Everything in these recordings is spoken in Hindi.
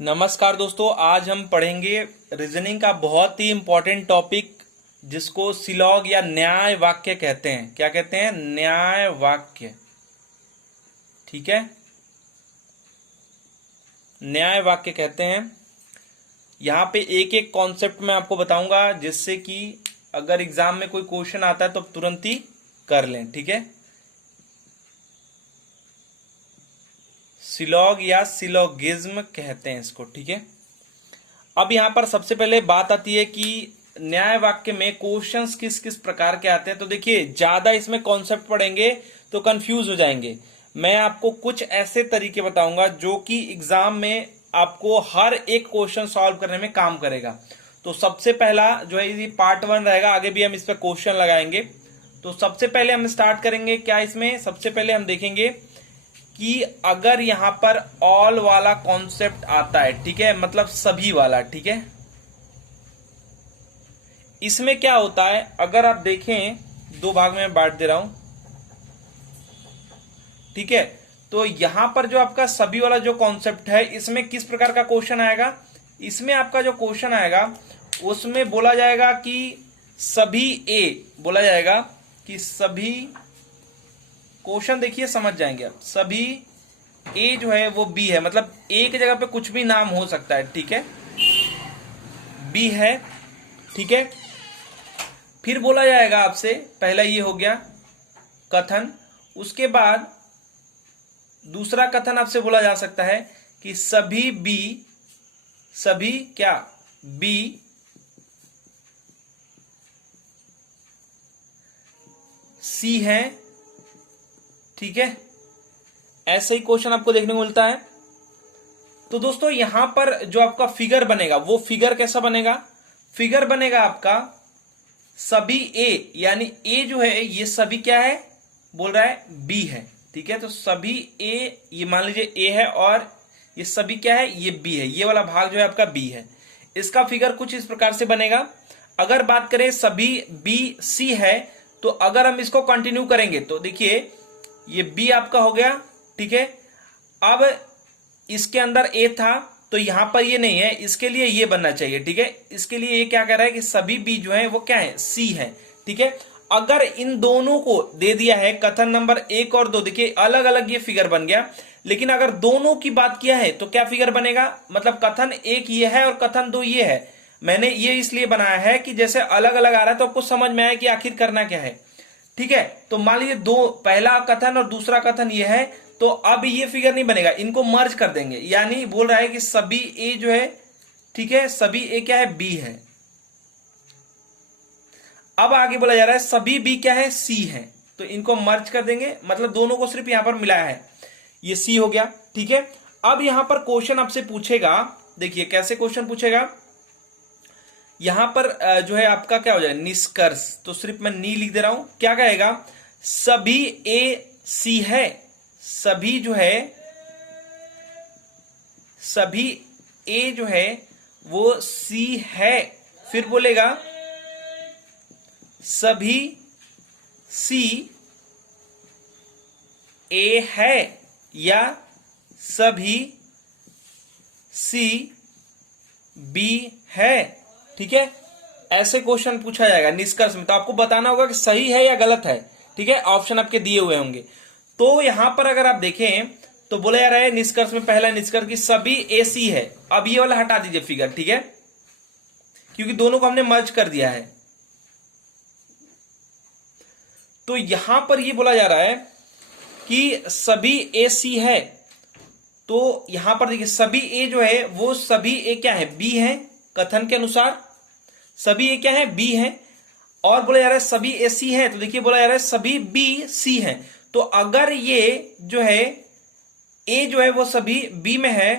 नमस्कार दोस्तों, आज हम पढ़ेंगे रीजनिंग का बहुत ही इंपॉर्टेंट टॉपिक जिसको सिलॉग या न्याय वाक्य कहते हैं। क्या कहते हैं? न्याय वाक्य। ठीक है, न्याय वाक्य कहते हैं। यहाँ पे एक एक कॉन्सेप्ट मैं आपको बताऊंगा जिससे कि अगर एग्जाम में कोई क्वेश्चन आता है तो तुरंत ही कर लें। ठीक है, सिलॉग या सिलोगिज्म कहते हैं इसको। ठीक है, अब यहां पर सबसे पहले बात आती है कि न्याय वाक्य में क्वेश्चंस किस किस प्रकार के आते हैं। तो देखिए, ज्यादा इसमें कॉन्सेप्ट पढ़ेंगे तो कंफ्यूज हो जाएंगे। मैं आपको कुछ ऐसे तरीके बताऊंगा जो कि एग्जाम में आपको हर एक क्वेश्चन सॉल्व करने में काम करेगा। तो सबसे पहला जो है ये पार्ट 1 रहेगा, आगे भी हम इस पर क्वेश्चन लगाएंगे। तो सबसे पहले हम स्टार्ट करेंगे क्या इसमें, सबसे पहले हम देखेंगे कि अगर यहां पर ऑल वाला कॉन्सेप्ट आता है, ठीक है, मतलब सभी वाला। ठीक है, इसमें क्या होता है, अगर आप देखें दो भाग में बांट दे रहा हूं। ठीक है, तो यहां पर जो आपका सभी वाला जो कॉन्सेप्ट है, इसमें किस प्रकार का क्वेश्चन आएगा, इसमें आपका जो क्वेश्चन आएगा उसमें बोला जाएगा कि सभी ए, बोला जाएगा कि सभी, क्वेश्चन देखिए समझ जाएंगे आप, सभी ए जो है वो बी है, मतलब ए की जगह पे कुछ भी नाम हो सकता है। ठीक है, बी है। ठीक है, फिर बोला जाएगा आपसे, पहला ये हो गया कथन। उसके बाद दूसरा कथन आपसे बोला जा सकता है कि सभी बी, सभी क्या, बी सी है। ठीक है, ऐसे ही क्वेश्चन आपको देखने को मिलता है। तो दोस्तों यहां पर जो आपका फिगर बनेगा वो फिगर कैसा बनेगा, फिगर बनेगा आपका सभी ए, यानी ए जो है ये सभी क्या है, बोल रहा है बी है। ठीक है, तो सभी ए, ये मान लीजिए ए है और ये सभी क्या है, ये बी है, ये वाला भाग जो है आपका बी है। इसका फिगर कुछ इस प्रकार से बनेगा। अगर बात करें सभी बी सी है, तो अगर हम इसको कंटिन्यू करेंगे तो देखिए ये बी आपका हो गया। ठीक है, अब इसके अंदर ए था तो यहां पर ये नहीं है, इसके लिए ये बनना चाहिए। ठीक है, इसके लिए ये क्या कह रहा है कि सभी बी जो है वो क्या है, सी है। ठीक है, अगर इन दोनों को दे दिया है कथन नंबर 1 और 2, देखिए अलग अलग ये फिगर बन गया, लेकिन अगर दोनों की बात किया है तो क्या फिगर बनेगा, मतलब कथन 1 ये है और कथन 2 ये है। मैंने ये इसलिए बनाया है कि जैसे अलग अलग आ रहा है तो आपको समझ में आए कि आखिर करना क्या है। ठीक है, तो मान लीजिए दो, पहला कथन और दूसरा कथन ये है, तो अब ये फिगर नहीं बनेगा, इनको मर्ज कर देंगे। यानी बोल रहा है कि सभी ए जो है, ठीक है, सभी ए क्या है, बी है। अब आगे बोला जा रहा है सभी बी क्या है, सी है, तो इनको मर्ज कर देंगे, मतलब दोनों को सिर्फ यहां पर मिलाया है, ये सी हो गया। ठीक है, अब यहां पर क्वेश्चन आपसे पूछेगा, देखिए कैसे क्वेश्चन पूछेगा। यहां पर जो है आपका क्या हो जाए, निष्कर्ष, तो सिर्फ मैं नी लिख दे रहा हूं। क्या कहेगा, सभी ए सी है, सभी जो है, सभी ए जो है वो सी है। फिर बोलेगा सभी सी ए है या सभी सी बी है। ठीक है, ऐसे क्वेश्चन पूछा जाएगा निष्कर्ष में, तो आपको बताना होगा कि सही है या गलत है। ठीक है, ऑप्शन आपके दिए हुए होंगे। तो यहां पर अगर आप देखें तो बोला जा रहा है निष्कर्ष में, पहला निष्कर्ष की सभी ए सी है। अब ये वाला हटा दीजिए फिगर, ठीक है, क्योंकि दोनों को हमने मर्ज कर दिया है। तो यहां पर ये बोला जा रहा है कि सभी ए सी है, तो यहां पर देखिए सभी ए जो है वो सभी ए क्या है, बी है। कथन के अनुसार सभी ए क्या है, बी है। और बोला जा रहा है सभी ए सी है, तो देखिए बोला जा रहा है सभी बी सी है। तो अगर ये जो है ए जो है वो सभी बी में है,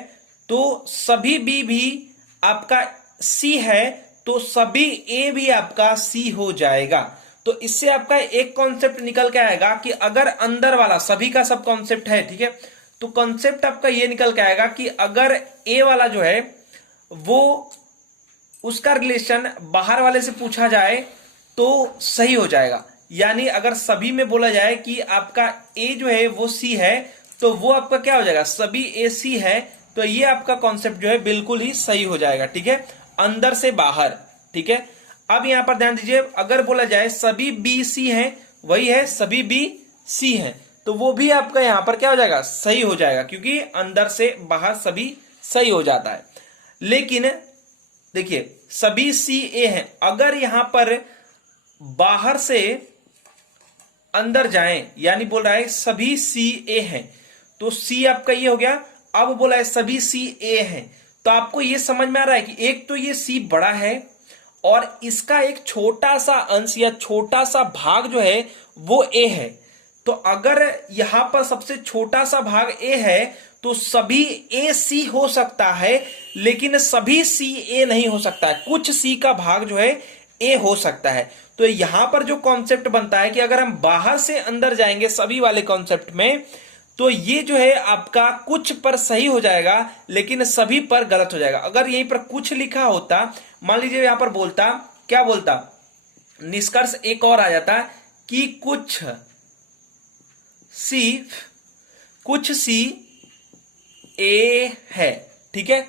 तो सभी बी भी आपका सी है, तो सभी ए भी आपका सी हो जाएगा। तो इससे आपका एक कॉन्सेप्ट निकल के आएगा कि अगर अंदर वाला सभी का सब कॉन्सेप्ट है, ठीक है, तो कॉन्सेप्ट आपका ये निकल के आएगा कि अगर ए वाला जो है वो उसका रिलेशन बाहर वाले से पूछा जाए तो सही हो जाएगा। यानी अगर सभी में बोला जाए कि आपका ए जो है वो सी है, तो वो आपका क्या हो जाएगा, सभी ए सी है, तो ये आपका कॉन्सेप्ट जो है बिल्कुल ही सही हो जाएगा। ठीक है, अंदर से बाहर। ठीक है, अब यहां पर ध्यान दीजिए, अगर बोला जाए सभी बी सी हैं, वही है सभी बी सी हैं, तो वो भी आपका यहां पर क्या हो जाएगा, सही हो जाएगा, क्योंकि अंदर से बाहर सभी सही हो जाता है। लेकिन देखिए सभी सी ए हैं, अगर यहां पर बाहर से अंदर जाएं, यानी बोल रहा है सभी सी ए हैं, तो सी आपका ये हो गया। अब बोला है सभी सी ए हैं, तो आपको ये समझ में आ रहा है कि एक तो ये सी बड़ा है और इसका एक छोटा सा अंश या छोटा सा भाग जो है वो ए है। तो अगर यहां पर सबसे छोटा सा भाग ए है तो सभी ए सी हो सकता है, लेकिन सभी सी ए नहीं हो सकता है, कुछ सी का भाग जो है ए हो सकता है। तो यहां पर जो कॉन्सेप्ट बनता है कि अगर हम बाहर से अंदर जाएंगे सभी वाले कॉन्सेप्ट में, तो ये जो है आपका कुछ पर सही हो जाएगा लेकिन सभी पर गलत हो जाएगा। अगर यहीं पर कुछ लिखा होता, मान लीजिए यहां पर बोलता, क्या बोलता, निष्कर्ष एक और आ जाता कि कुछ सी ए है। ठीक है,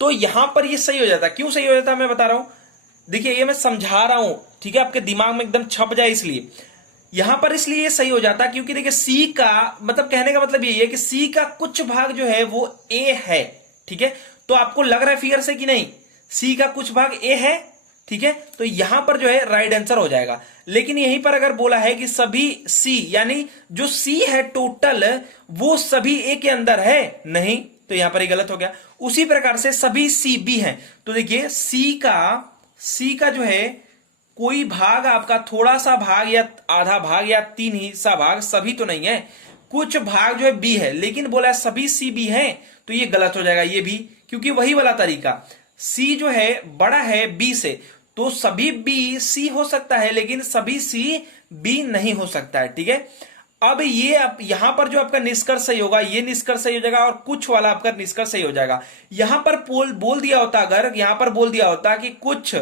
तो यहां पर ये सही हो जाता। क्यों सही हो जाता मैं बता रहा हूं, देखिए ये मैं समझा रहा हूं, ठीक है, आपके दिमाग में एकदम छप जाए इसलिए। यहां पर इसलिए ये सही हो जाता क्योंकि देखिए सी का मतलब, कहने का मतलब यही है कि सी का कुछ भाग जो है वो ए है। ठीक है, तो आपको लग रहा है फिगर से कि नहीं, सी का कुछ भाग ए है। ठीक है, तो यहां पर जो है राइट आंसर हो जाएगा। लेकिन यहीं पर अगर बोला है कि सभी सी, यानी जो सी है टोटल वो सभी ए के अंदर है, नहीं, तो यहां पर ही गलत हो गया। उसी प्रकार से सभी सी बी है, तो देखिए सी का जो है कोई भाग आपका, थोड़ा सा भाग या आधा भाग या 3 हिस्सा भाग, सभी तो नहीं है, कुछ भाग जो है बी है, लेकिन बोला सभी सी बी है, तो ये गलत हो जाएगा ये भी, क्योंकि वही वाला तरीका, सी जो है बड़ा है बी से, तो सभी बी सी हो सकता है लेकिन सभी सी बी नहीं हो सकता है। ठीक है, अब ये आप यहां पर जो आपका निष्कर्ष सही होगा, ये निष्कर्ष सही हो जाएगा और कुछ वाला आपका निष्कर्ष सही हो जाएगा। यहां पर बोल दिया होता, अगर यहां पर बोल दिया होता कि कुछ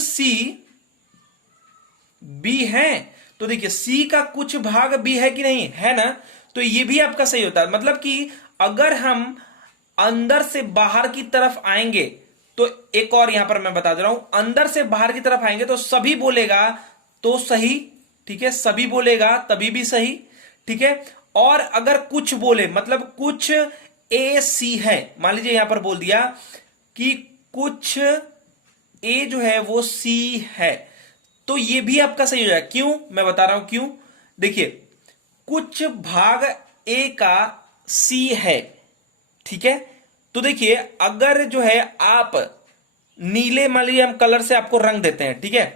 सी बी है, तो देखिए सी का कुछ भाग बी है कि नहीं है ना, तो ये भी आपका सही होता है। मतलब कि अगर हम अंदर से बाहर की तरफ आएंगे, तो एक और यहां पर मैं बता दे रहा हूं, अंदर से बाहर की तरफ आएंगे तो सभी बोलेगा तो सही। ठीक है, सभी बोलेगा तभी भी सही। ठीक है, और अगर कुछ बोले, मतलब कुछ ए सी है, मान लीजिए यहां पर बोल दिया कि कुछ ए जो है वो सी है, तो ये भी आपका सही हो जाएगा। क्यों, मैं बता रहा हूं क्यों। देखिए कुछ भाग ए का सी है, ठीक है, तो देखिए अगर जो है आप नीले, मान लीजिए हम कलर से आपको रंग देते हैं, ठीक है,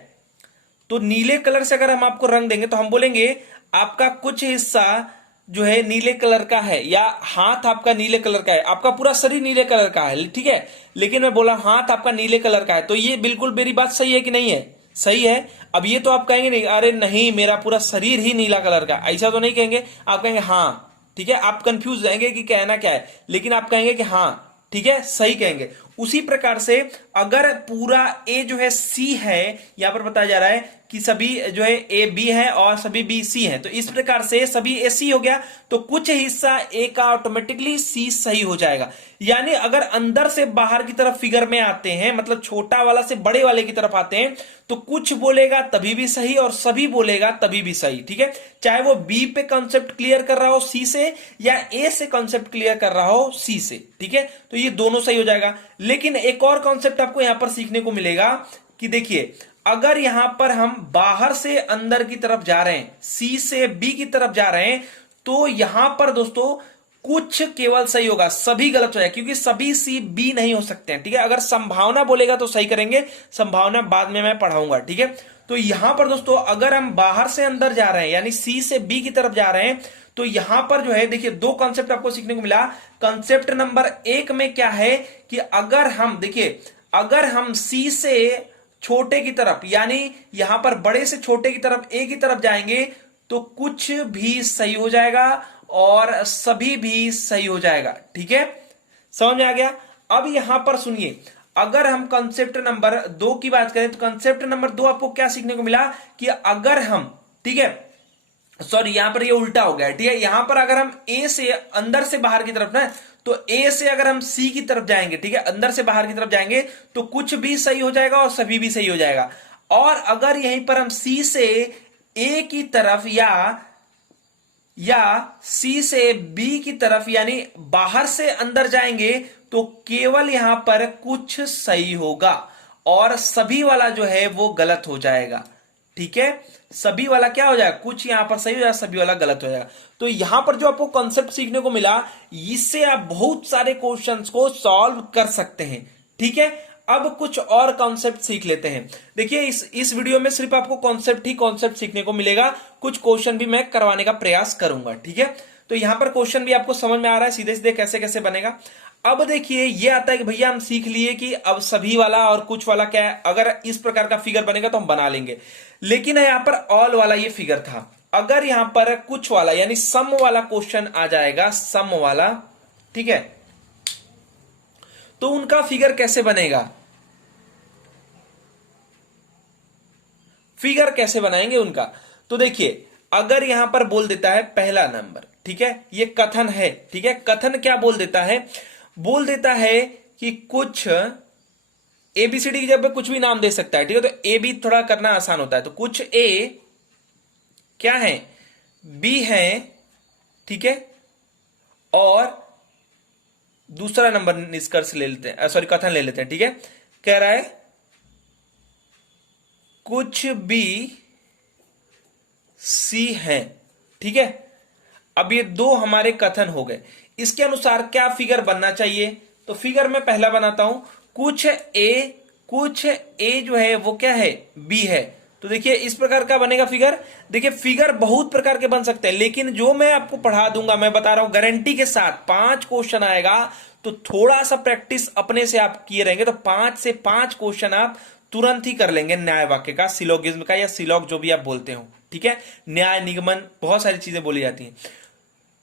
तो नीले कलर से अगर हम आपको रंग देंगे तो हम बोलेंगे आपका कुछ हिस्सा जो है नीले कलर का है, या हाथ आपका नीले कलर का है, आपका पूरा शरीर नीले कलर का है, ठीक है, लेकिन मैं बोला हाथ आपका नीले कलर का है, तो ये बिल्कुल मेरी बात सही है कि नहीं है, सही है। अब ये तो आप कहेंगे नहीं, अरे नहीं मेरा पूरा शरीर ही नीला कलर का, ऐसा तो नहीं कहेंगे, आप कहेंगे हाँ, ठीक है, आप कंफ्यूज रहेंगे कि कहना क्या है, लेकिन आप कहेंगे कि हाँ ठीक है सही कहेंगे। उसी प्रकार से अगर पूरा ए जो है सी है, यहां पर बताया जा रहा है कि सभी जो है ए बी है और सभी बी सी है, तो इस प्रकार से सभी ए सी हो गया, तो कुछ हिस्सा ए का ऑटोमेटिकली सी सही हो जाएगा। यानी अगर अंदर से बाहर की तरफ फिगर में आते हैं, मतलब छोटा वाला से बड़े वाले की तरफ आते हैं, तो कुछ बोलेगा तभी भी सही और सभी बोलेगा तभी भी सही। ठीक है, चाहे वो बी पे कॉन्सेप्ट क्लियर कर रहा हो सी से, या ए से कॉन्सेप्ट क्लियर कर रहा हो सी से। ठीक है, तो ये दोनों सही हो जाएगा। लेकिन एक और कॉन्सेप्ट आपको यहां पर सीखने को मिलेगा कि देखिए अगर यहां पर हम बाहर से अंदर की तरफ जा रहे हैं, सी से बी की तरफ जा रहे हैं, तो यहां पर दोस्तों कुछ केवल सही होगा, सभी गलत हो जाएगा, क्योंकि सभी सी बी नहीं हो सकते हैं। ठीक है, अगर संभावना बोलेगा तो सही करेंगे, संभावना बाद में मैं पढ़ाऊंगा। ठीक है, तो यहां पर दोस्तों अगर हम बाहर से अंदर जा रहे हैं, यानी सी से बी की तरफ जा रहे हैं, तो यहां पर जो है देखिए दो कॉन्सेप्ट आपको सीखने को मिला। कॉन्सेप्ट नंबर 1 में क्या है कि अगर हम देखिए, अगर हम सी से छोटे की तरफ, यानी यहां पर बड़े से छोटे की तरफ ए की तरफ जाएंगे, तो कुछ भी सही हो जाएगा और सभी भी सही हो जाएगा। ठीक है, समझ में आ गया। अब यहां पर सुनिए, अगर हम कॉन्सेप्ट नंबर 2 की बात करें, तो कॉन्सेप्ट नंबर 2 आपको क्या सीखने को मिला कि अगर हम, ठीक है, सॉरी यहां पर ये उल्टा हो गया, ठीक है। यहां पर अगर हम ए से अंदर से बाहर की तरफ ना, तो ए से अगर हम सी की तरफ जाएंगे, ठीक है, अंदर से बाहर की तरफ जाएंगे तो कुछ भी सही हो जाएगा और सभी भी सही हो जाएगा। और अगर यहीं पर हम सी से ए की तरफ या सी से बी की तरफ यानी बाहर से अंदर जाएंगे तो केवल यहां पर कुछ सही होगा और सभी वाला जो है वो गलत हो जाएगा, ठीक है। सभी वाला क्या हो जाएगा, कुछ यहां पर सही हो जाएगा, सभी वाला गलत हो जाएगा। तो यहां पर जो आपको कॉन्सेप्ट सीखने को मिला, इससे आप बहुत सारे क्वेश्चंस को सॉल्व कर सकते हैं, ठीक है। अब कुछ और कॉन्सेप्ट सीख लेते हैं। देखिए इस वीडियो में सिर्फ आपको कॉन्सेप्ट सीखने को मिलेगा, कुछ क्वेश्चन भी मैं करवाने का प्रयास करूंगा, ठीक है। तो यहां पर क्वेश्चन भी आपको समझ में आ रहा है सीधे सीधे कैसे कैसे बनेगा। अब देखिए ये आता है कि भैया हम सीख लिए कि अब सभी वाला और कुछ वाला क्या है, अगर इस प्रकार का फिगर बनेगा तो हम बना लेंगे। लेकिन यहां पर ऑल वाला ये फिगर था, अगर यहां पर कुछ वाला यानी सम वाला क्वेश्चन आ जाएगा, सम वाला, ठीक है, तो उनका फिगर कैसे बनेगा, फिगर कैसे बनाएंगे उनका। तो देखिए अगर यहां पर बोल देता है पहला नंबर, ठीक है, ये कथन है, ठीक है। कथन क्या बोल देता है, बोल देता है कि कुछ एबीसीडी की जगह कुछ भी नाम दे सकता है, ठीक है। तो ए बी थोड़ा करना आसान होता है, तो कुछ ए क्या है, बी है, ठीक है, और दूसरा नंबर निष्कर्ष ले लेते हैं, सॉरी कथन ले लेते हैं, ठीक है। कह रहा है कुछ बी सी है, ठीक है। अब ये दो हमारे कथन हो गए, इसके अनुसार क्या फिगर बनना चाहिए। तो फिगर मैं पहला बनाता हूं, कुछ ए जो है वो क्या है, बी है। तो देखिए इस प्रकार का बनेगा फिगर। देखिए फिगर बहुत प्रकार के बन सकते हैं, लेकिन जो मैं आपको पढ़ा दूंगा, मैं बता रहा हूं गारंटी के साथ, 5 क्वेश्चन आएगा तो थोड़ा सा प्रैक्टिस अपने से आप किए रहेंगे तो 5 से 5 क्वेश्चन आप तुरंत ही कर लेंगे, न्याय वाक्य का, सिलोगिज्म का, या सिलोग जो भी आप बोलते हो, ठीक है। न्याय निगमन बहुत सारी चीजें बोली जाती हैं,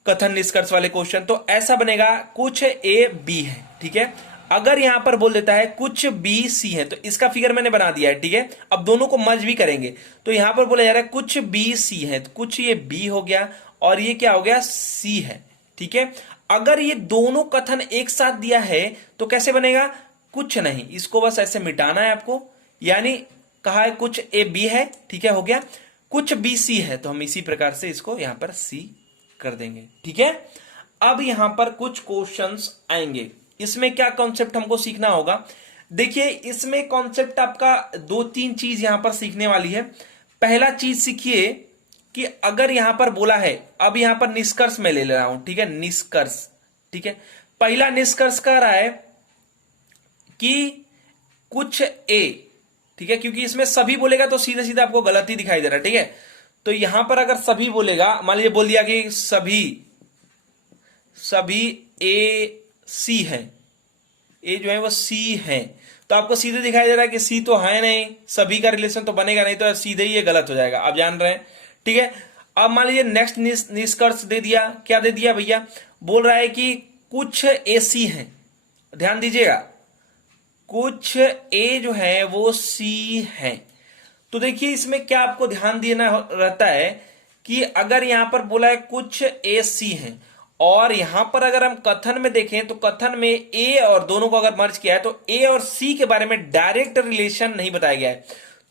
कथन निष्कर्ष वाले क्वेश्चन। तो ऐसा बनेगा कुछ ए बी है, ठीक है। अगर यहां पर बोल देता है कुछ बी सी है, तो इसका फिगर मैंने बना दिया है, ठीक है। अब दोनों को मर्ज भी करेंगे, तो यहां पर बोला जा रहा है कुछ बी सी है, तो कुछ ये बी हो गया और ये क्या हो गया, सी है, ठीक है। अगर ये दोनों कथन एक साथ दिया है तो कैसे बनेगा, कुछ नहीं, इसको बस ऐसे मिटाना है आपको, यानी कहा है कुछ ए बी है, ठीक है, हो गया। कुछ बी सी है तो हम इसी प्रकार से इसको यहां पर सी कर देंगे, ठीक है। अब यहां पर कुछ क्वेश्चंस आएंगे, इसमें क्या कॉन्सेप्ट हमको सीखना होगा। देखिए इसमें कॉन्सेप्ट आपका 2-3 चीज यहां पर सीखने वाली है। पहला चीज सीखिए कि अगर यहां पर बोला है, अब यहां पर निष्कर्ष मैं ले रहा हूं, ठीक है, निष्कर्ष, ठीक है। पहला निष्कर्ष कह रहा है कि कुछ ए, ठीक है, क्योंकि इसमें सभी बोलेगा तो सीधे सीधे आपको गलत ही दिखाई दे रहा है, ठीक है। तो यहां पर अगर सभी बोलेगा, मान लीजिए बोल दिया कि सभी ए सी है, ए जो है वो सी है, तो आपको सीधे दिखाई दे रहा है कि सी तो है नहीं, सभी का रिलेशन तो बनेगा नहीं, तो सीधे ही ये गलत हो जाएगा, आप जान रहे हैं, ठीक है। अब मान लीजिए नेक्स्ट निष्कर्ष दे दिया, क्या दे दिया भैया, बोल रहा है कि कुछ ए सी है, ध्यान दीजिएगा, कुछ ए जो है वो सी है। तो देखिए इसमें क्या आपको ध्यान देना रहता है कि अगर यहां पर बोला है कुछ ए सी है, और यहां पर अगर हम कथन में देखें तो कथन में ए और दोनों को अगर मर्ज किया है तो ए और सी के बारे में डायरेक्ट रिलेशन नहीं बताया गया है।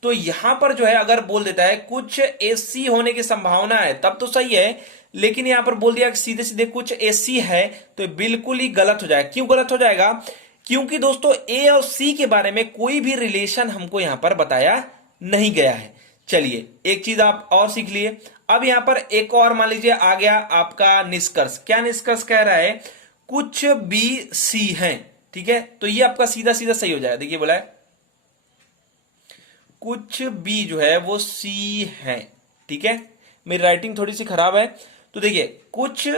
तो यहां पर जो है अगर बोल देता है कुछ ए सी होने की संभावना है तब तो सही है, लेकिन यहां पर बोल दिया कि सीधे सीधे कुछ ए सी है, तो बिल्कुल ही गलत हो जाएगा। क्यों गलत हो जाएगा, क्योंकि दोस्तों ए और सी के बारे में कोई भी रिलेशन हमको यहां पर बताया नहीं गया है। चलिए एक चीज आप और सीख लिए। अब यहां पर एक और मान लीजिए आ गया आपका निष्कर्ष, क्या निष्कर्ष कह रहा है, कुछ बी सी है, ठीक है। तो ये आपका सीधा सीधा सही हो जाएगा। देखिए बोला है कुछ बी जो है वो सी है, ठीक है। मेरी राइटिंग थोड़ी सी खराब है, तो देखिए कुछ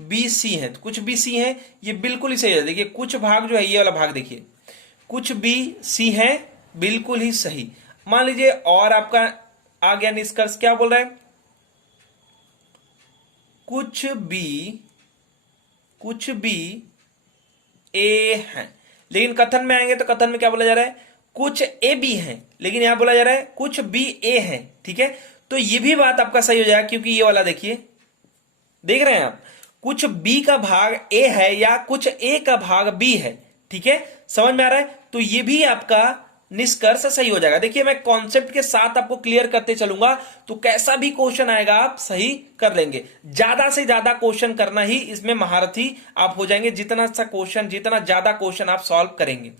बी सी है, तो कुछ बी सी है, ये बिल्कुल ही सही है। देखिए कुछ भाग जो है ये वाला भाग देखिए, कुछ बी सी है, बिल्कुल ही सही। मान लीजिए और आपका आ गया निष्कर्ष, क्या बोल रहा है, कुछ बी ए है, लेकिन कथन में आएंगे तो कथन में क्या बोला जा रहा है, कुछ ए बी है, लेकिन यहां बोला जा रहा है कुछ बी ए है, ठीक है। तो ये भी बात आपका सही हो जाएगा, क्योंकि ये वाला देखिए, देख रहे हैं आप, कुछ बी का भाग ए है या कुछ ए का भाग बी है। ठीक है, समझ में आ रहा है? तो ये भी आपका निष्कर्ष सही हो जाएगा। देखिए मैं कॉन्सेप्ट के साथ आपको क्लियर करते चलूंगा, तो कैसा भी क्वेश्चन आएगा आप सही कर लेंगे। ज्यादा से ज्यादा क्वेश्चन करना ही इसमें महारथी आप हो जाएंगे, जितना अच्छा क्वेश्चन, जितना ज्यादा क्वेश्चन आप सॉल्व करेंगे।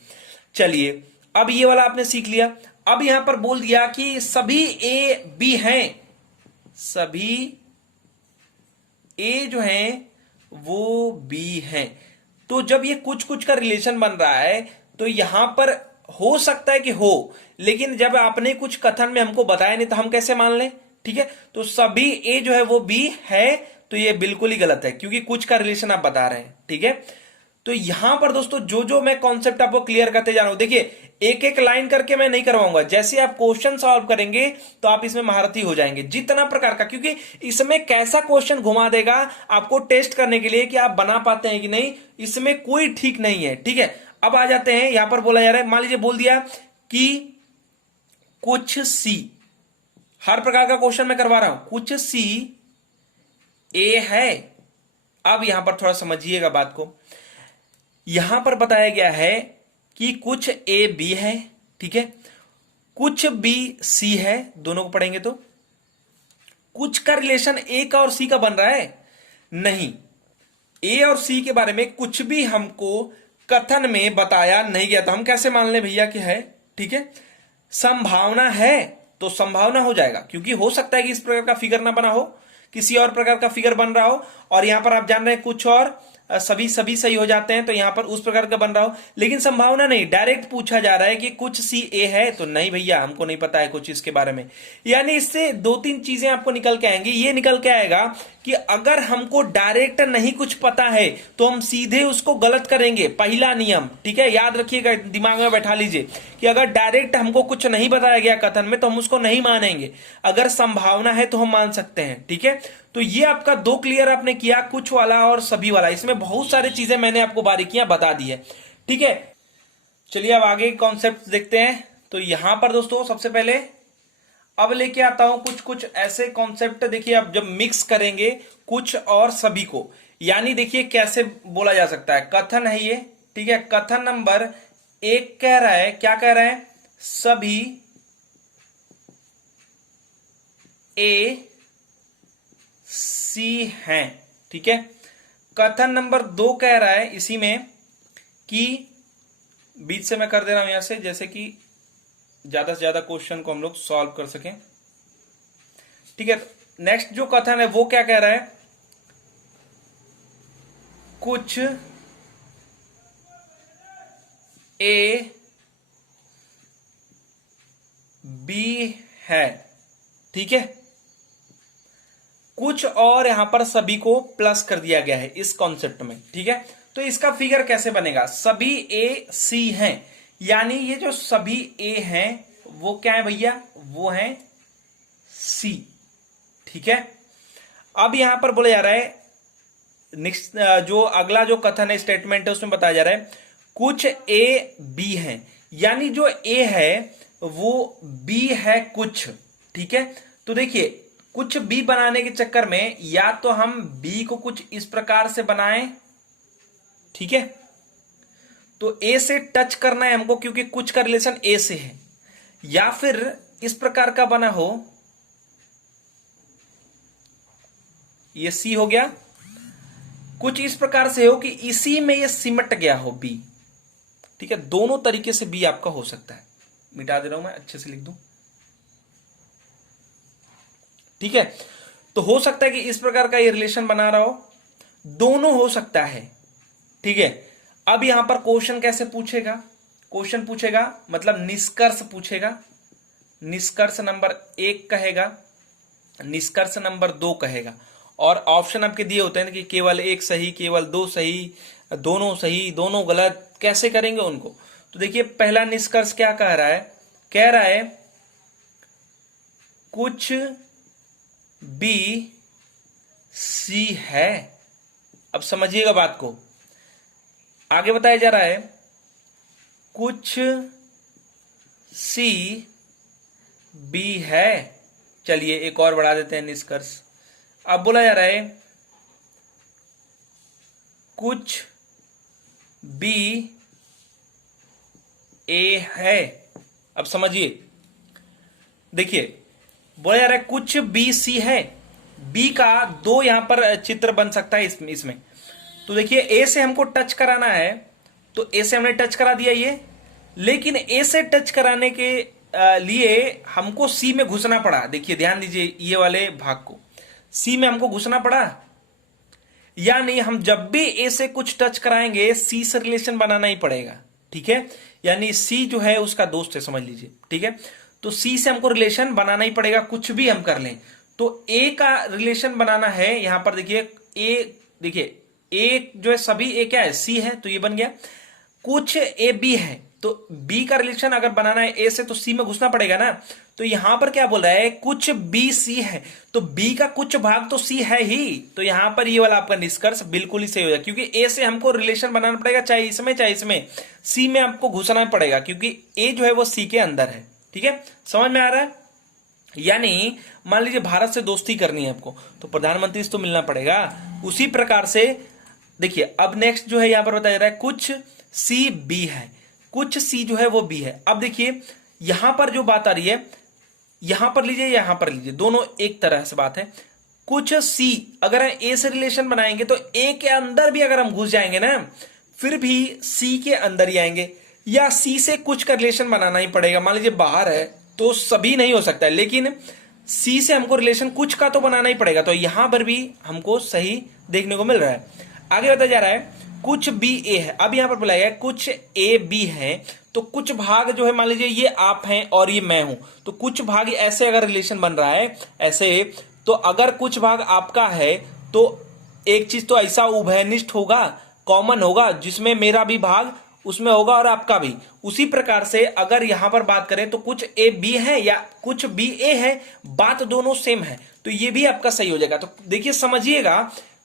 चलिए, अब ये वाला आपने सीख लिया। अब यहां पर बोल दिया कि सभी ए बी हैं, सभी ए जो हैं वो बी हैं। तो जब ये कुछ कुछ का रिलेशन बन रहा है, तो यहां पर हो सकता है कि हो, लेकिन जब आपने कुछ कथन में हमको बताया नहीं तो हम कैसे मान लें? ठीक है, तो सभी ए जो है वो बी है, तो ये बिल्कुल ही गलत है, क्योंकि कुछ का रिलेशन आप बता रहे हैं। ठीक है, तो यहां पर दोस्तों जो जो मैं कॉन्सेप्ट आपको क्लियर करते जा रहा हूं, देखिए एक एक लाइन करके मैं नहीं करवाऊंगा, जैसे आप क्वेश्चन सॉल्व करेंगे तो आप इसमें महारथी हो जाएंगे, जितना प्रकार का, क्योंकि इसमें कैसा क्वेश्चन घुमा देगा आपको टेस्ट करने के लिए कि आप बना पाते हैं कि नहीं, इसमें कोई ठीक नहीं है। ठीक है, अब आ जाते हैं, यहां पर बोला जा रहा है, मान लीजिए बोल दिया कि कुछ सी, हर प्रकार का क्वेश्चन मैं करवा रहा हूं, कुछ सी ए है। अब यहां पर थोड़ा समझिएगा बात को, यहां पर बताया गया है कि कुछ ए बी है, ठीक है, कुछ बी सी है, दोनों को पढ़ेंगे तो कुछ का रिलेशन ए का और सी का बन रहा है नहीं, ए और सी के बारे में कुछ भी हमको कथन में बताया नहीं गया, तो हम कैसे मान लें भैया कि है? ठीक है, संभावना है तो संभावना हो जाएगा, क्योंकि हो सकता है कि इस प्रकार का फिगर ना बना हो, किसी और प्रकार का फिगर बन रहा हो, और यहां पर आप जान रहे हैं कुछ और सभी सभी सही हो जाते हैं, तो यहां पर उस प्रकार का बन रहा हो, लेकिन संभावना नहीं, डायरेक्ट पूछा जा रहा है कि कुछ सी ए है, तो नहीं भैया हमको नहीं पता है कुछ इसके बारे में। यानी इससे दो तीन चीजें आपको निकल के आएंगी। ये निकल के आएगा कि अगर हमको डायरेक्ट नहीं कुछ पता है तो हम सीधे उसको गलत करेंगे, पहला नियम। ठीक है, याद रखिएगा, दिमाग में बैठा लीजिए कि अगर डायरेक्ट हमको कुछ नहीं बताया गया कथन में तो हम उसको नहीं मानेंगे, अगर संभावना है तो हम मान सकते हैं। ठीक है, तो ये आपका दो क्लियर आपने किया, कुछ वाला और सभी वाला, इसमें बहुत सारी चीजें मैंने आपको बारीकियां बता दी है। ठीक है, चलिए अब आगे कॉन्सेप्ट देखते हैं। तो यहां पर दोस्तों सबसे पहले अब लेके आता हूं कुछ कुछ ऐसे कॉन्सेप्ट, देखिए अब जब मिक्स करेंगे कुछ और सभी को, यानी देखिए कैसे बोला जा सकता है, कथन है ये। ठीक है, कथन नंबर एक कह रहा है, क्या कह रहा है? सभी ए सी हैं। ठीक है, कथन नंबर दो कह रहा है इसी में कि, बीच से मैं कर दे रहा हूं यहां से, जैसे कि ज्यादा से ज्यादा क्वेश्चन को हम लोग सॉल्व कर सकें। ठीक है, नेक्स्ट जो कथन है वो क्या कह रहा है? कुछ ए बी है। ठीक है, कुछ और यहां पर सभी को प्लस कर दिया गया है इस कॉन्सेप्ट में। ठीक है, तो इसका फिगर कैसे बनेगा? सभी ए सी हैं, यानी ये जो सभी ए हैं वो क्या है भैया? वो हैं सी। ठीक है, अब यहां पर बोला जा रहा है, नेक्स्ट जो अगला जो कथन है, स्टेटमेंट है, उसमें बताया जा रहा है कुछ ए बी हैं, यानी जो ए है वो बी है कुछ। ठीक है, तो देखिए कुछ बी बनाने के चक्कर में या तो हम बी को कुछ इस प्रकार से बनाएं, ठीक है, तो ए से टच करना है हमको क्योंकि कुछ का रिलेशन ए से है, या फिर इस प्रकार का बना हो, ये सी हो गया, कुछ इस प्रकार से हो कि इसी में ये सिमट गया हो बी। ठीक है, दोनों तरीके से बी आपका हो सकता है, मिटा दे रहा हूं मैं, अच्छे से लिख दूं। ठीक है, तो हो सकता है कि इस प्रकार का ये रिलेशन बना रहा हो, दोनों हो सकता है। ठीक है, अब यहां पर क्वेश्चन कैसे पूछेगा? क्वेश्चन पूछेगा मतलब निष्कर्ष पूछेगा, निष्कर्ष नंबर एक कहेगा, निष्कर्ष नंबर दो कहेगा, और ऑप्शन आपके दिए होते हैं कि केवल एक सही, केवल दो सही, दोनों गलत, कैसे करेंगे उनको? तो देखिए पहला निष्कर्ष क्या कह रहा है? कह रहा है कुछ बी सी है। अब समझिएगा बात को, आगे बताया जा रहा है कुछ सी बी है। चलिए एक और बढ़ा देते हैं निष्कर्ष। अब बोला जा रहा है कुछ बी ए है। अब समझिए, देखिए बोला जा रहा है कुछ बी सी है। बी का दो यहां पर चित्र बन सकता है इसमें। तो देखिए ए से हमको टच कराना है, तो ए से हमने टच करा दिया ये, लेकिन ए से टच कराने के लिए हमको सी में घुसना पड़ा। देखिए ध्यान दीजिए ये वाले भाग को, सी में हमको घुसना पड़ा। यानी हम जब भी ए से कुछ टच कराएंगे सी से रिलेशन बनाना ही पड़ेगा, ठीक है। यानी सी जो है उसका दोस्त है, समझ लीजिए, ठीक है। तो सी से हमको रिलेशन बनाना ही पड़ेगा, कुछ भी हम कर लें। तो ए का रिलेशन बनाना है, यहां पर देखिए ए, देखिए ए जो है सभी ए क्या है, सी है, तो ये बन गया। कुछ ए बी है, तो बी का रिलेशन अगर बनाना है ए से तो सी में घुसना पड़ेगा ना। तो यहां पर क्या बोल रहा है, कुछ बी सी है, तो बी का कुछ भाग तो सी है ही। तो यहां पर ये वाला आपका निष्कर्ष बिल्कुल ही सही हो जाएगा, क्योंकि ए से हमको रिलेशन बनाना पड़ेगा, चाहे इसमें सी में आपको घुसना पड़ेगा, क्योंकि ए जो है वो सी के अंदर है, ठीक है। समझ में आ रहा है। यानी मान लीजिए भारत से दोस्ती करनी है आपको, तो प्रधानमंत्री से तो मिलना पड़ेगा। उसी प्रकार से देखिए अब नेक्स्ट जो है यहां पर बताया जा रहा है कुछ सी बी है, कुछ सी जो है वो बी है। अब देखिए यहां पर जो बात आ रही है, यहां पर लीजिए यहां पर लीजिए, दोनों एक तरह से बात है। कुछ सी अगर ए से रिलेशन बनाएंगे तो ए के अंदर भी अगर हम घुस जाएंगे ना, फिर भी सी के अंदर ही आएंगे, या सी से कुछ का रिलेशन बनाना ही पड़ेगा। मान लीजिए बाहर है तो सभी नहीं हो सकता है, लेकिन सी से हमको रिलेशन कुछ का तो बनाना ही पड़ेगा। तो यहां पर भी हमको सही देखने को मिल रहा है। आगे बताया जा रहा है कुछ बी ए है। अब यहां पर बोला गया कुछ ए बी है, तो कुछ भाग जो है मान लीजिए ये आप हैं और ये मैं हूं, तो कुछ भाग ऐसे अगर रिलेशन बन रहा है ऐसे, तो अगर कुछ भाग आपका है तो एक चीज तो ऐसा उभयनिष्ठ होगा, कॉमन होगा, जिसमें मेरा भी भाग उसमें होगा और आपका भी। उसी प्रकार से अगर यहां पर बात करें तो कुछ ए बी है या कुछ बी ए है, बात दोनों सेम है, तो ये भी आपका सही हो जाएगा। तो देखिए समझिएगा,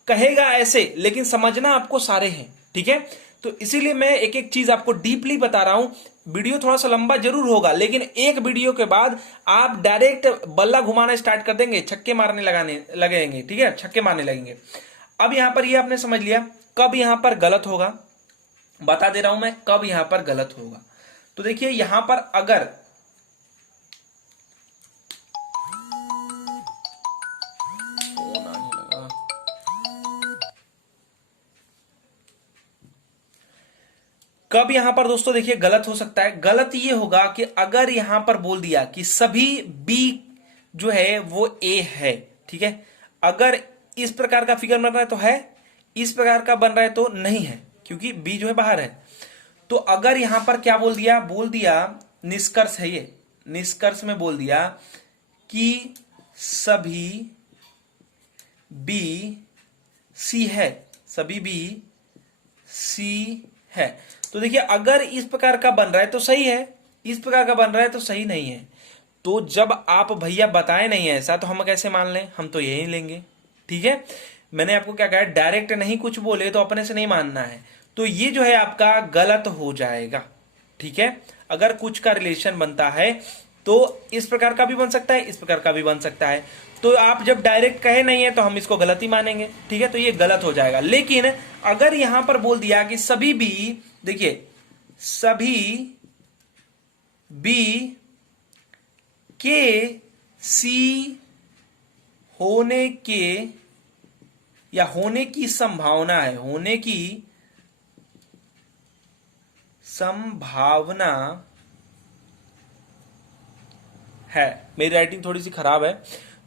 कहेगा ऐसे लेकिन समझना आपको सारे हैं, ठीक है। तो इसीलिए मैं एक एक चीज आपको डीपली बता रहा हूं। वीडियो थोड़ा सा लंबा जरूर होगा, लेकिन एक वीडियो के बाद आप डायरेक्ट बल्ला घुमाना स्टार्ट कर देंगे, छक्के मारने लगेंगे, ठीक है, छक्के मारने लगेंगे। अब यहां पर ये आपने समझ लिया कब यहां पर गलत होगा, बता दे रहा हूं मैं कब यहां पर गलत होगा। तो देखिए यहां पर अगर कब यहां पर दोस्तों देखिए गलत हो सकता है। गलत ये होगा कि अगर यहां पर बोल दिया कि सभी बी जो है वो ए है, ठीक है। अगर इस प्रकार का फिगर बन रहा है तो है, इस प्रकार का बन रहा है तो नहीं है, क्योंकि बी जो है बाहर है। तो अगर यहां पर क्या बोल दिया निष्कर्ष है ये, निष्कर्ष में बोल दिया कि सभी बी सी है, सभी बी सी है, तो देखिए अगर इस प्रकार का बन रहा है तो सही है, इस प्रकार का बन रहा है तो सही नहीं है। तो जब आप भैया बताए नहीं है ऐसा तो हम कैसे मान लें, हम तो यही लेंगे, ठीक है। मैंने आपको क्या कहा, डायरेक्ट नहीं कुछ बोले तो अपने से नहीं मानना है। तो ये जो है आपका गलत हो जाएगा, ठीक है। अगर कुछ का रिलेशन बनता है तो इस प्रकार का भी बन सकता है, इस प्रकार का भी बन सकता है। तो आप जब डायरेक्ट कहे नहीं है तो हम इसको गलत ही मानेंगे, ठीक है। तो ये गलत हो जाएगा। लेकिन अगर यहां पर बोल दिया कि सभी बी, देखिए सभी बी के सी होने के या होने की संभावना है, होने की संभावना है। मेरी राइटिंग थोड़ी सी खराब है,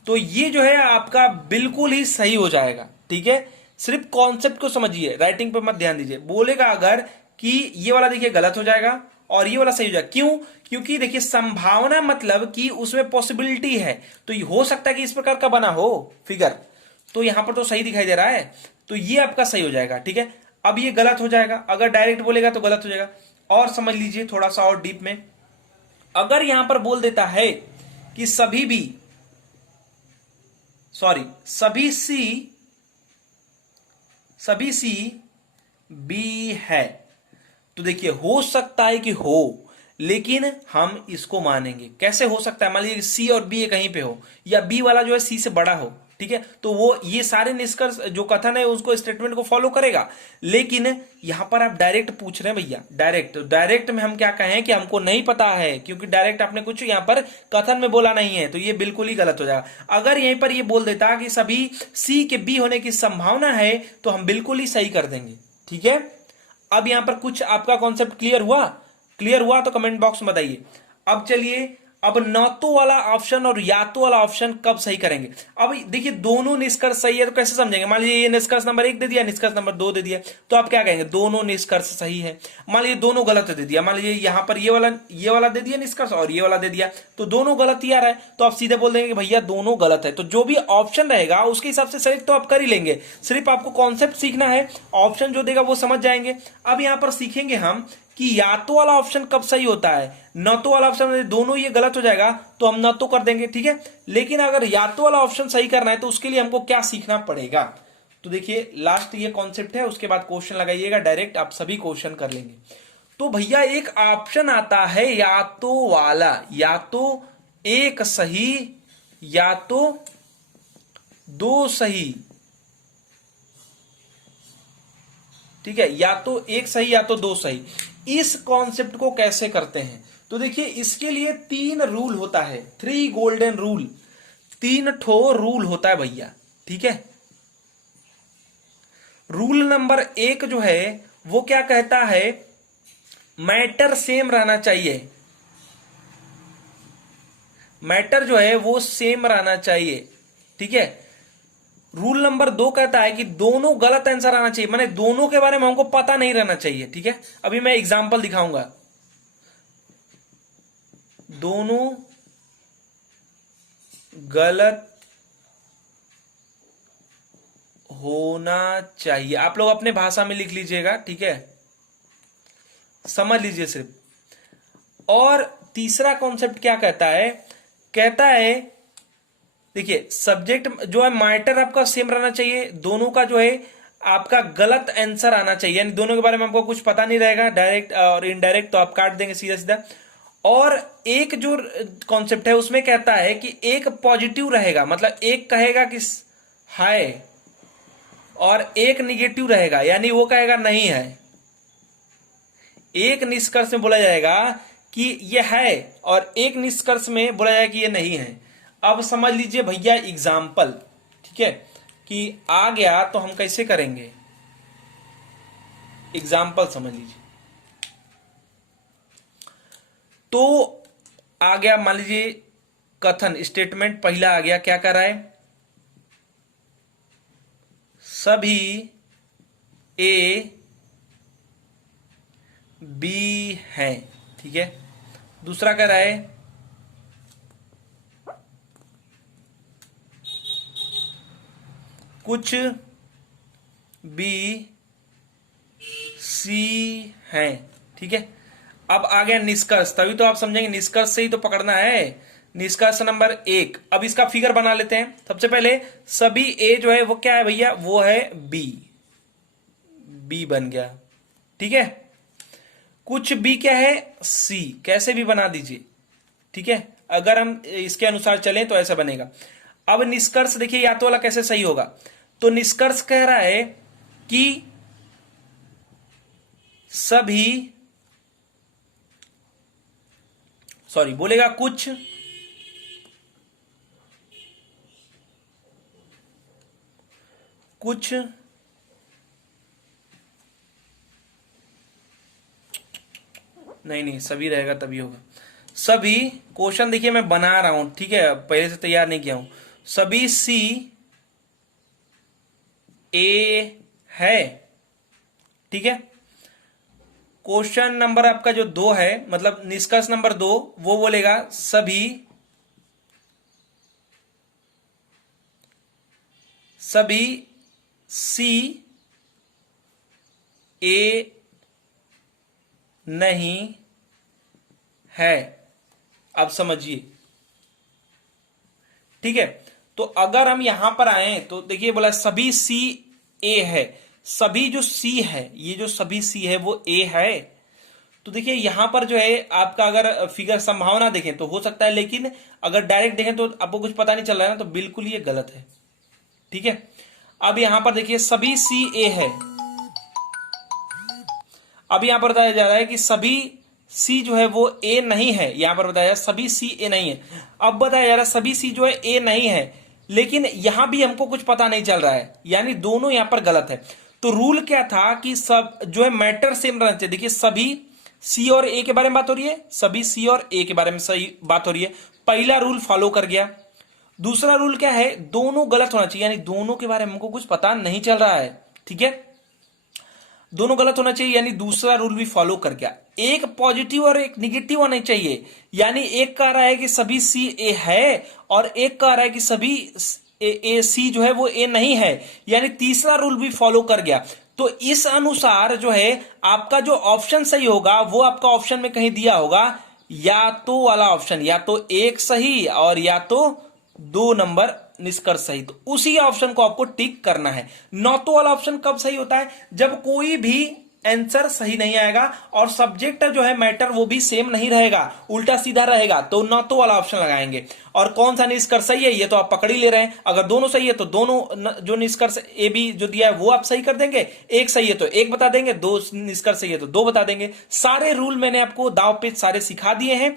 तो ये जो है आपका बिल्कुल ही सही हो जाएगा, ठीक है। सिर्फ कॉन्सेप्ट को समझिए, राइटिंग पे मत ध्यान दीजिए। बोलेगा अगर कि ये वाला देखिए गलत हो जाएगा और ये वाला सही हो जाएगा। क्यों? क्योंकि देखिए संभावना मतलब कि उसमें पॉसिबिलिटी है, तो ये हो सकता है कि इस प्रकार का बना हो फिगर, तो यहां पर तो सही दिखाई दे रहा है, तो ये आपका सही हो जाएगा, ठीक है। अब ये गलत हो जाएगा, अगर डायरेक्ट बोलेगा तो गलत हो जाएगा। और समझ लीजिए थोड़ा सा और डीप में, अगर यहां पर बोल देता है कि सभी सी बी है, तो देखिए हो सकता है कि हो, लेकिन हम इसको मानेंगे। कैसे हो सकता है? मान लीजिए सी और बी कहीं पे हो, या बी वाला जो है सी से बड़ा हो, ठीक है, तो वो ये सारे निष्कर्ष जो कथन है उसको स्टेटमेंट को फॉलो करेगा। लेकिन यहां पर आप डायरेक्ट पूछ रहे हैं भैया, डायरेक्ट में हम क्या कहें कि हमको नहीं पता है, क्योंकि डायरेक्ट आपने कुछ यहां पर कथन में बोला नहीं है, तो ये बिल्कुल ही गलत हो जाएगा। अगर यहीं पर ये बोल देता कि सभी सी के बी होने की संभावना है, तो हम बिल्कुल ही सही कर देंगे। ठीक है, अब यहां पर कुछ आपका कॉन्सेप्ट क्लियर हुआ? क्लियर हुआ तो कमेंट बॉक्स में बताइए। अब चलिए, अब न तो वाला ऑप्शन और या तो वाला ऑप्शन कब सही करेंगे? अब देखिए दोनों निष्कर्ष सही है तो कैसे समझेंगे? मान लीजिए ये निष्कर्ष नंबर 1 दे दिया, निष्कर्ष नंबर 2 दे दिया, तो आप क्या कहेंगे? दोनों निष्कर्ष सही है। मान लीजिए दोनों गलत दे दिया, मान लीजिए यहां पर ये वाला दे दिया निष्कर्ष और ये वाला दे दिया, तो दोनों गलत ही आ रहा है, तो आप सीधे बोल देंगे कि भैया दोनों गलत है। तो जो भी ऑप्शन रहेगा उसके हिसाब से सेलेक्ट तो आप कर ही लेंगे, सिर्फ आपको कॉन्सेप्ट सीखना है, ऑप्शन जो देगा वो समझ जाएंगे। अब यहां पर सीखेंगे हम कि या तो वाला ऑप्शन कब सही होता है, न तो वाला ऑप्शन, दोनों ये गलत हो जाएगा तो हम न तो कर देंगे। ठीक है, लेकिन अगर या तो वाला ऑप्शन सही करना है तो उसके लिए हमको क्या सीखना पड़ेगा? तो देखिए लास्ट ये कॉन्सेप्ट है, उसके बाद क्वेश्चन लगाइएगा, डायरेक्ट आप सभी क्वेश्चन कर लेंगे। तो भैया एक ऑप्शन आता है या तो वाला, या तो एक सही या तो दो सही। ठीक है, या तो एक सही या तो दो सही। इस कॉन्सेप्ट को कैसे करते हैं? तो देखिए इसके लिए 3 रूल होता है, 3 गोल्डन रूल, 3 ठो रूल होता है भैया। ठीक है, रूल नंबर 1 जो है वो क्या कहता है? मैटर सेम रहना चाहिए, मैटर जो है वो सेम रहना चाहिए। ठीक है, रूल नंबर 2 कहता है कि दोनों गलत आंसर आना चाहिए, माने दोनों के बारे में हमको पता नहीं रहना चाहिए। ठीक है, अभी मैं एग्जांपल दिखाऊंगा। दोनों गलत होना चाहिए, आप लोग अपने भाषा में लिख लीजिएगा। ठीक है, समझ लीजिए सिर्फ। और तीसरा कॉन्सेप्ट क्या कहता है? कहता है देखिए सब्जेक्ट जो है मैटर आपका सेम रहना चाहिए, दोनों का जो है आपका गलत आंसर आना चाहिए, यानी दोनों के बारे में आपको कुछ पता नहीं रहेगा, डायरेक्ट और इनडायरेक्ट तो आप काट देंगे सीधा सीधा। और एक जो कॉन्सेप्ट है उसमें कहता है कि एक पॉजिटिव रहेगा, मतलब एक कहेगा कि हाय और एक निगेटिव रहेगा, यानी वो कहेगा नहीं है। एक निष्कर्ष में बोला जाएगा कि ये है और एक निष्कर्ष में बोला जाएगा कि ये नहीं है। अब समझ लीजिए भैया एग्जाम्पल, ठीक है, कि आ गया तो हम कैसे करेंगे? एग्जाम्पल समझ लीजिए। तो आ गया, मान लीजिए कथन स्टेटमेंट पहला आ गया, क्या कर रहा है? सभी ए बी हैं। ठीक है, दूसरा कह रहा है कुछ बी सी हैं। ठीक है, अब आ गया निष्कर्ष, तभी तो आप समझेंगे निष्कर्ष से ही तो पकड़ना है। निष्कर्ष नंबर 1, अब इसका फिगर बना लेते हैं। सबसे पहले सभी ए जो है वो क्या है भैया? वो है बी, बी बन गया। ठीक है, कुछ बी क्या है? सी, कैसे भी बना दीजिए। ठीक है, अगर हम इसके अनुसार चलें तो ऐसा बनेगा। अब निष्कर्ष देखिए या तो वाला कैसे सही होगा? तो निष्कर्ष कह रहा है कि सभी, सॉरी बोलेगा कुछ नहीं सभी रहेगा तभी होगा। सभी, क्वेश्चन देखिए मैं बना रहा हूं, ठीक है, पहले से तैयार नहीं किया हूं। सभी सी ए है। ठीक है, क्वेश्चन नंबर आपका जो 2 है, मतलब निष्कर्ष नंबर 2, वो बोलेगा सभी सी ए नहीं है। अब समझिए, ठीक है, तो अगर हम यहां पर आए तो देखिए बोला सभी सी ए है, सभी जो सी है, ये जो सभी सी है वो ए है, तो देखिए यहां पर जो है आपका अगर फिगर संभावना देखें तो हो सकता है, लेकिन अगर डायरेक्ट देखें तो आपको कुछ पता नहीं चल रहा है ना, तो बिल्कुल ये गलत है। ठीक है, अब यहां पर देखिए सभी सी ए है। अब यहां पर बताया जा रहा है कि सभी सी जो है वो ए नहीं है, यहां पर बताया सभी सी ए नहीं है। अब बताया जा रहा है सभी सी जो है ए नहीं है, लेकिन यहां भी हमको कुछ पता नहीं चल रहा है, यानी दोनों यहां पर गलत है। तो रूल क्या था कि सब जो है मैटर सेम रहना चाहिए। देखिए सभी सी और ए के बारे में बात हो रही है, सभी सी और ए के बारे में सही बात हो रही है, पहला रूल फॉलो कर गया। दूसरा रूल क्या है, दोनों गलत होना चाहिए, यानी दोनों के बारे में हमको कुछ पता नहीं चल रहा है। ठीक है, दोनों गलत होना चाहिए, यानी दूसरा रूल भी फॉलो कर गया। एक पॉजिटिव और एक निगेटिव होना चाहिए, यानी एक कह रहा है कि सभी सी ए है और एक कह रहा है कि सभी ए सी जो है वो ए नहीं है, यानी तीसरा रूल भी फॉलो कर गया। तो इस अनुसार जो है आपका जो ऑप्शन सही होगा वो आपका ऑप्शन में कहीं दिया होगा, या तो वाला ऑप्शन, या तो एक सही और या तो 2 नंबर निष्कर्ष सही, तो उसी ऑप्शन को आपको टिक करना है। नॉटो वाला ऑप्शन कब सही होता है, जब कोई भी आंसर सही नहीं आएगा और सब्जेक्ट जो है मैटर वो भी सेम नहीं रहेगा, उल्टा सीधा रहेगा, तो नॉटो वाला ऑप्शन लगाएंगे। और कौन सा निष्कर्ष सही है ये तो आप पकड़ ही ले रहे हैं, अगर दोनों सही है तो दोनों जो निष्कर्ष ए बी जो दिया है वो आप सही कर देंगे, एक सही है तो एक बता देंगे, दो निष्कर्ष सही है तो दो बता देंगे। सारे रूल मैंने आपको दांव पेच सारे सिखा दिए हैं।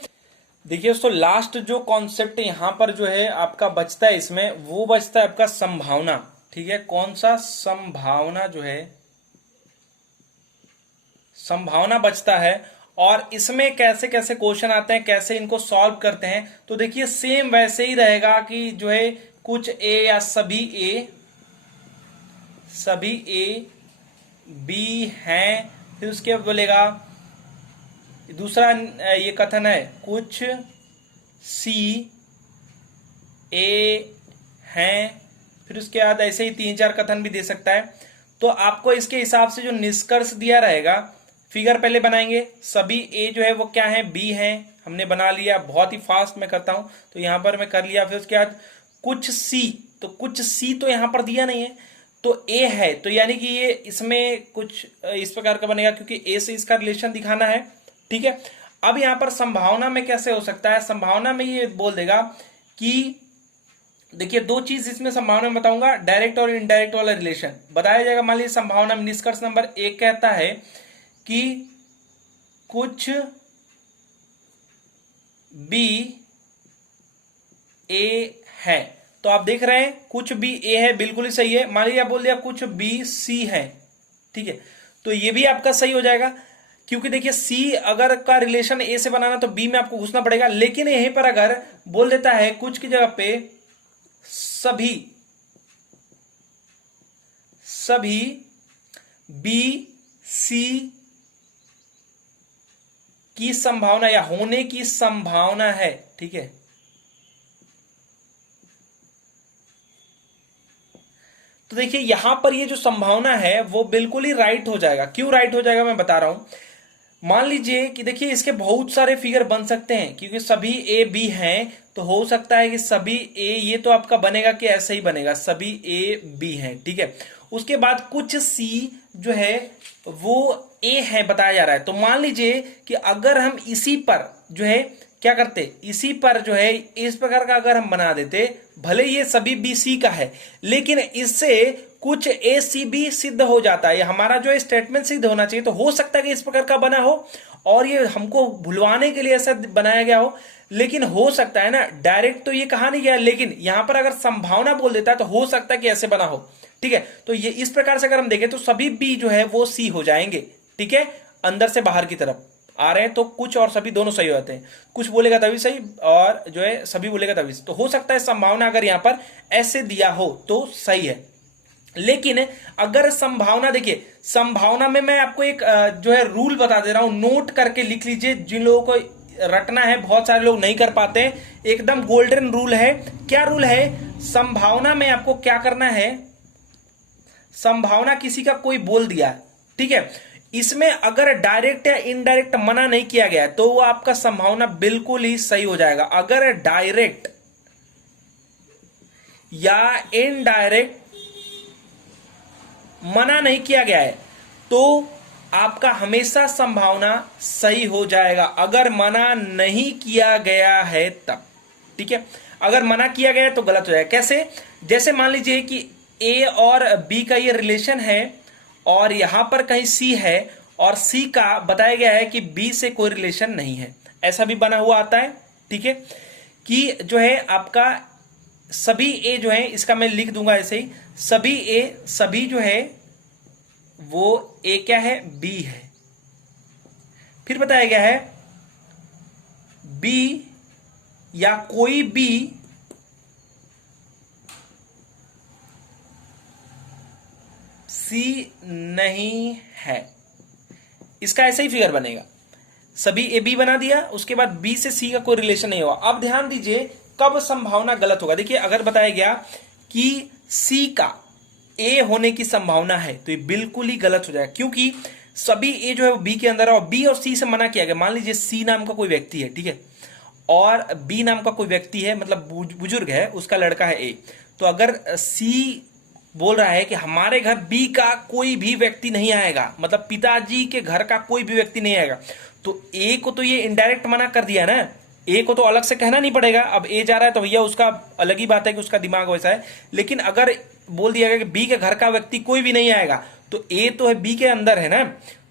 देखिए दोस्तों लास्ट जो कॉन्सेप्ट यहां पर जो है आपका बचता है इसमें, वो बचता है आपका संभावना। ठीक है, कौन सा, संभावना जो है, संभावना बचता है। और इसमें कैसे कैसे क्वेश्चन आते हैं, कैसे इनको सॉल्व करते हैं, तो देखिए सेम वैसे ही रहेगा कि जो है कुछ ए या सभी ए बी हैं, फिर उसके बाद बोलेगा दूसरा ये कथन है कुछ सी ए हैं, फिर उसके बाद ऐसे ही 3-4 कथन भी दे सकता है। तो आपको इसके हिसाब से जो निष्कर्ष दिया रहेगा, फिगर पहले बनाएंगे, सभी ए जो है वो क्या है, बी है, हमने बना लिया, बहुत ही फास्ट मैं करता हूं तो यहां पर मैं कर लिया। फिर उसके बाद कुछ सी, तो कुछ सी तो यहां पर दिया नहीं है, तो ए है, तो यानी कि ये इसमें कुछ इस प्रकार का बनेगा, क्योंकि ए से इसका रिलेशन दिखाना है। ठीक है, अब यहां पर संभावना में कैसे हो सकता है, संभावना में ये बोल देगा कि देखिए दो चीज इसमें संभावना में बताऊंगा, डायरेक्ट और इनडायरेक्ट वाला रिलेशन बताया जाएगा। मान लीजिए संभावना में निष्कर्ष नंबर 1 कहता है कि कुछ बी ए है, तो आप देख रहे हैं कुछ बी ए है, बिल्कुल ही सही है। मान लीजिए आप बोल दिया कुछ बी सी है, ठीक है, तो ये भी आपका सही हो जाएगा, क्योंकि देखिए सी अगर का रिलेशन ए से बनाना तो बी में आपको घुसना पड़ेगा। लेकिन यहीं पर अगर बोल देता है कुछ की जगह पे सभी बी सी की संभावना या होने की संभावना है, ठीक है, तो देखिए यहां पर ये जो संभावना है वो बिल्कुल ही राइट हो जाएगा। क्यों राइट हो जाएगा मैं बता रहा हूं। मान लीजिए कि देखिए इसके बहुत सारे फिगर बन सकते हैं, क्योंकि सभी ए बी हैं, तो हो सकता है कि सभी ए, ये तो आपका बनेगा कि ऐसे ही बनेगा, सभी ए बी हैं, ठीक है। उसके बाद कुछ सी जो है वो ए है बताया जा रहा है, तो मान लीजिए कि अगर हम इसी पर जो है क्या करते, इसी पर जो है इस प्रकार का अगर हम बना देते, भले ये सभी बी सी का है, लेकिन इससे कुछ ए सी बी सिद्ध हो जाता है, हमारा जो स्टेटमेंट सिद्ध होना चाहिए। तो हो सकता है कि इस प्रकार का बना हो और ये हमको भुलवाने के लिए ऐसा बनाया गया हो, लेकिन हो सकता है ना, डायरेक्ट तो ये कहा नहीं गया, लेकिन यहां पर अगर संभावना बोल देता है तो हो सकता है कि ऐसे बना हो, ठीक है। तो ये इस प्रकार से अगर हम देखें तो सभी बी जो है वो सी हो जाएंगे, ठीक है, अंदर से बाहर की तरफ आ रहे हैं, तो कुछ और सभी दोनों सही हो जाते हैं, कुछ बोलेगा तभी सही और जो है सभी बोलेगा तभी, तो हो सकता है संभावना अगर यहां पर ऐसे दिया हो तो सही है। लेकिन अगर संभावना, देखिए संभावना में मैं आपको एक जो है रूल बता दे रहा हूं, नोट करके लिख लीजिए, जिन लोगों को रटना है, बहुत सारे लोग नहीं कर पाते हैं, एकदम गोल्डन रूल है। क्या रूल है, संभावना में आपको क्या करना है, संभावना किसी का कोई बोल दिया, ठीक है, इसमें अगर डायरेक्ट या इनडायरेक्ट मना नहीं किया गया तो वो आपका संभावना बिल्कुल ही सही हो जाएगा। अगर डायरेक्ट या इनडायरेक्ट मना नहीं किया गया है तो आपका हमेशा संभावना सही हो जाएगा, अगर मना नहीं किया गया है तब। ठीक है, अगर मना किया गया है तो गलत हो जाएगा। कैसे? जैसे मान लीजिए कि ए और बी का ये रिलेशन है और यहां पर कहीं सी है और सी का बताया गया है कि बी से कोई रिलेशन नहीं है, ऐसा भी बना हुआ आता है। ठीक है, कि जो है आपका सभी ए जो है, इसका मैं लिख दूंगा ऐसे ही, सभी ए, सभी जो है वो ए क्या है, बी है। फिर बताया गया है बी या कोई बी सी नहीं है, इसका ऐसा ही फिगर बनेगा। सभी ए बी बना दिया, उसके बाद बी से सी का कोई रिलेशन नहीं हुआ। अब ध्यान दीजिए कब संभावना गलत होगा। देखिए, अगर बताया गया कि सी का ए होने की संभावना है तो ये बिल्कुल ही गलत हो जाएगा, क्योंकि सभी ए जो है वो बी के अंदर है और बी और सी से मना किया गया। मान लीजिए सी नाम का कोई व्यक्ति है, ठीक है, और बी नाम का कोई व्यक्ति है, मतलब बुजुर्ग है, उसका लड़का है ए। तो अगर सी बोल रहा है कि हमारे घर बी का कोई भी व्यक्ति नहीं आएगा, मतलब पिताजी के घर का कोई भी व्यक्ति नहीं आएगा, तो ए को तो ये इनडायरेक्ट मना कर दिया ना, ए को तो अलग से कहना नहीं पड़ेगा। अब ए जा रहा है तो भैया उसका अलग ही बात है कि उसका दिमाग वैसा है, लेकिन अगर बोल दिया गया कि बी के घर का व्यक्ति कोई भी नहीं आएगा, तो ए तो है बी के अंदर है ना,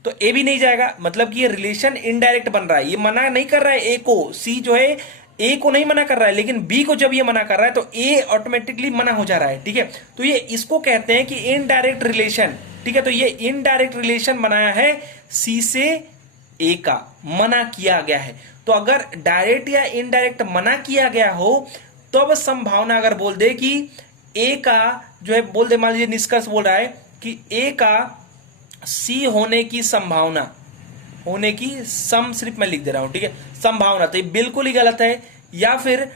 तो ए भी नहीं जाएगा, मतलब कि ये रिलेशन इनडायरेक्ट बन रहा है। ये मना नहीं कर रहा है ए को, सी जो है ए को नहीं मना कर रहा है, लेकिन बी को जब ये मना कर रहा है तो ए ऑटोमेटिकली मना हो जा रहा है। ठीक है, तो ये इसको कहते हैं कि इनडायरेक्ट रिलेशन। ठीक है, तो ये इनडायरेक्ट रिलेशन बनाया है सी से ए का, मना किया गया है। तो अगर डायरेक्ट या इनडायरेक्ट मना किया गया हो तब संभावना अगर बोल दे कि ए का जो है, बोल दे मान लीजिए निष्कर्ष बोल रहा है कि ए का सी होने की संभावना, होने की सम सिर्फ मैं लिख दे रहा हूं, ठीक है, संभावना, तो ये बिल्कुल ही गलत है। या फिर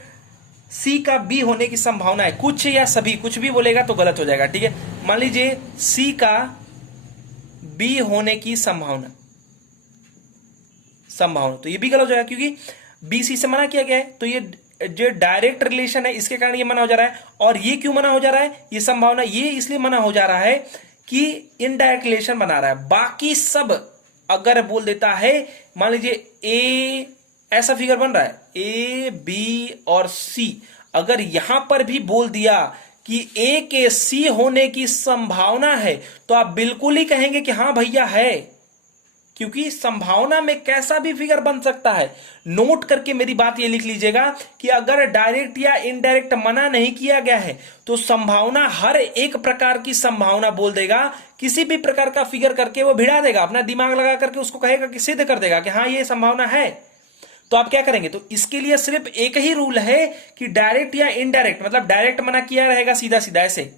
सी का बी होने की संभावना है, कुछ या सभी, कुछ भी बोलेगा तो गलत हो जाएगा। ठीक है, मान लीजिए सी का बी होने की संभावना, तो ये भी गलत हो जाएगा, क्योंकि बी सी से मना किया गया है, तो ये जो डायरेक्ट रिलेशन है इसके कारण ये मना हो जा रहा है। और ये क्यों मना हो जा रहा है, ये संभावना ये इसलिए मना हो जा रहा है कि इनडायरेक्ट रिलेशन बना रहा है। बाकी सब अगर बोल देता है, मान लीजिए ए, ऐसा फिगर बन रहा है ए बी और सी, अगर यहां पर भी बोल दिया कि ए के सी होने की संभावना है तो आप बिल्कुल ही कहेंगे कि हां भैया है, क्योंकि संभावना में कैसा भी फिगर बन सकता है। नोट करके मेरी बात ये लिख लीजिएगा कि अगर डायरेक्ट या इनडायरेक्ट मना नहीं किया गया है तो संभावना हर एक प्रकार की संभावना बोल देगा, किसी भी प्रकार का फिगर करके वो भिड़ा देगा, अपना दिमाग लगा करके उसको कहेगा कि सिद्ध कर देगा कि हाँ ये संभावना है। तो आप क्या करेंगे, तो इसके लिए सिर्फ एक ही रूल है कि डायरेक्ट या इनडायरेक्ट, मतलब डायरेक्ट मना किया रहेगा सीधा सीधा ऐसे,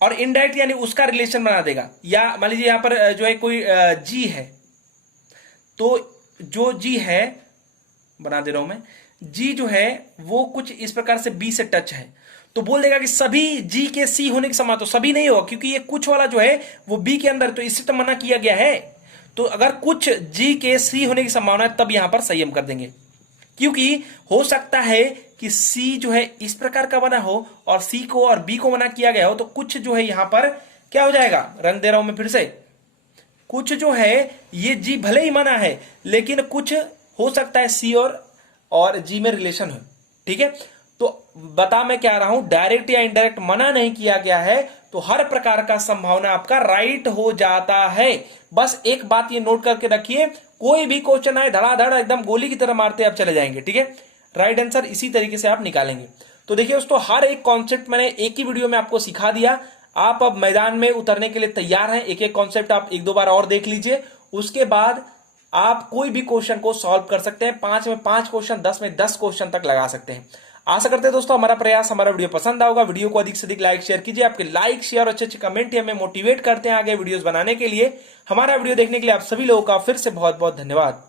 और इनडायरेक्ट यानी उसका रिलेशन बना देगा। या मान लीजिए यहां पर जो है कोई जी है, तो जो जी है, बना दे रहा हूं मैं, जी जो है वो कुछ इस प्रकार से बी से टच है, तो बोल देगा कि सभी जी के सी होने की संभावना, तो सभी नहीं होगा क्योंकि ये कुछ वाला जो है वो बी के अंदर, तो इससे तो मना किया गया है। तो अगर कुछ जी के सी होने की संभावना है तब यहां पर संयम कर देंगे, क्योंकि हो सकता है कि सी जो है इस प्रकार का बना हो और सी को और बी को मना किया गया हो, तो कुछ जो है यहां पर क्या हो जाएगा, रंग दे रहा हूं मैं फिर से, कुछ जो है ये जी भले ही मना है लेकिन कुछ हो सकता है सी और जी में रिलेशन हो। ठीक है, तो बता मैं क्या रहा हूं, डायरेक्ट या इनडायरेक्ट मना नहीं किया गया है तो हर प्रकार का संभावना आपका राइट हो जाता है। बस एक बात ये नोट करके रखिए, कोई भी क्वेश्चन आए धड़ाधड़ एकदम गोली की तरह मारते आप चले जाएंगे। ठीक है, राइट आंसर इसी तरीके से आप निकालेंगे। तो देखिए दोस्तों, हर एक कॉन्सेप्ट मैंने एक ही वीडियो में आपको सिखा दिया, आप अब मैदान में उतरने के लिए तैयार हैं। एक एक कॉन्सेप्ट आप एक दो बार और देख लीजिए, उसके बाद आप कोई भी क्वेश्चन को सॉल्व कर सकते हैं। 5 में 5 क्वेश्चन, 10 में 10 क्वेश्चन तक लगा सकते हैं। आशा करते हैं दोस्तों हमारा प्रयास, हमारा वीडियो पसंद आएगा। वीडियो को अधिक से अधिक लाइक शेयर कीजिए, आपके लाइक शेयर और अच्छे अच्छे कमेंट हमें मोटिवेट करते हैं आगे वीडियोस बनाने के लिए। हमारा वीडियो देखने के लिए आप सभी लोगों का फिर से बहुत बहुत धन्यवाद।